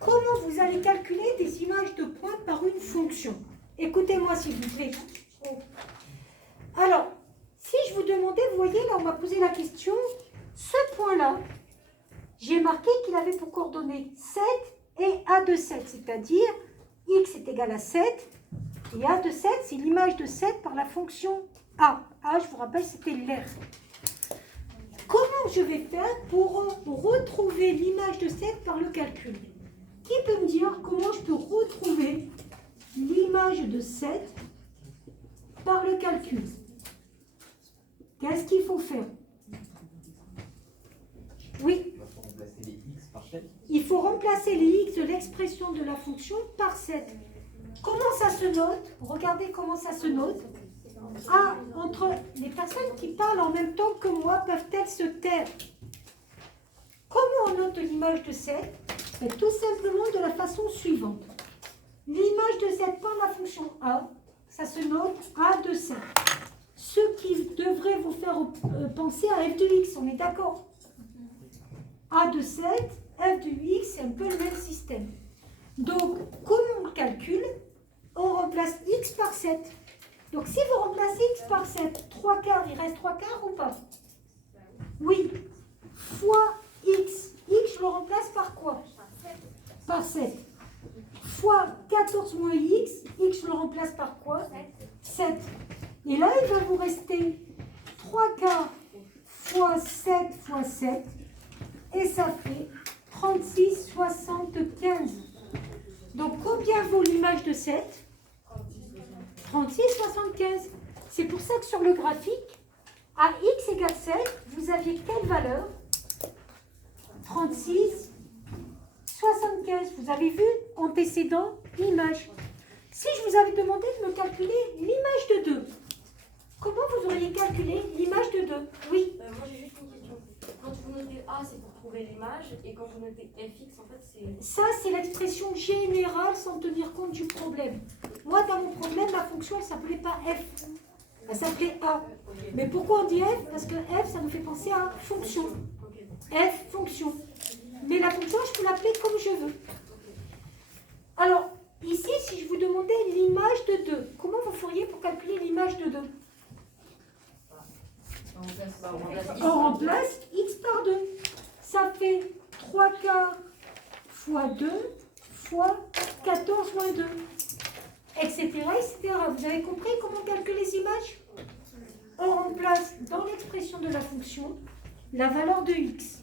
comment vous allez calculer des images de points par une fonction. Écoutez-moi s'il vous plaît. Alors, si je vous demandais, vous voyez, là on m'a posé la question, ce point-là, j'ai marqué qu'il avait pour coordonnées 7 et A de 7, c'est-à-dire x est égal à 7, et A de 7, c'est l'image de 7 par la fonction A. A, je vous rappelle, c'était l'air. Comment je vais faire pour retrouver l'image de 7 par le calcul? Qui peut me dire comment je peux retrouver l'image de 7 par le calcul? Qu'est-ce qu'il faut faire? Oui. Il faut remplacer les x par 7. Il faut remplacer les x de l'expression de la fonction par 7. Comment ça se note? Regardez comment ça se note. Ah, entre les personnes qui parlent en même temps que moi, peuvent-elles se taire? Comment on note l'image de 7? Tout simplement de la façon suivante. L'image de 7 par la fonction A, ça se note A de 7. Ce qui devrait vous faire penser à f de x, on est d'accord? A de 7, f de x, c'est un peu le même système. Donc, comment on le calcule? On remplace x par 7. Donc, si vous remplacez x par 7, 3 quarts, il reste 3 quarts ou pas? Oui. Fois x. X, je le remplace par quoi? Par 7. Fois 14 moins x. X, je le remplace par quoi? 7. Et là, il va vous rester 3 quarts fois 7 fois 7. Et ça fait 36,75. Donc, combien vaut l'image de 7? 36,75. C'est pour ça que sur le graphique, à x égale 7, vous aviez quelle valeur? 36,75. Vous avez vu antécédent, image. Si je vous avais demandé de me calculer l'image de 2, comment vous auriez calculé l'image de 2? Oui. Moi j'ai juste une question. Quand vous notez A, c'est pour trouver l'image, et quand vous notez fx, en fait, c'est... Ça, c'est l'expression générale sans tenir compte du problème. Moi, dans mon problème, la fonction, elle ne s'appelait pas f. Elle s'appelait A. Mais pourquoi on dit f? Parce que f, ça nous fait penser à fonction. F, fonction. Mais la fonction, je peux l'appeler comme je veux. Alors, ici, si je vous demandais l'image de 2, comment vous feriez pour calculer l'image de 2? On remplace x par 2. Ça fait 3 quarts fois 2 fois 14 moins 2, etc., etc. Vous avez compris comment calculer les images? On remplace dans l'expression de la fonction la valeur de x.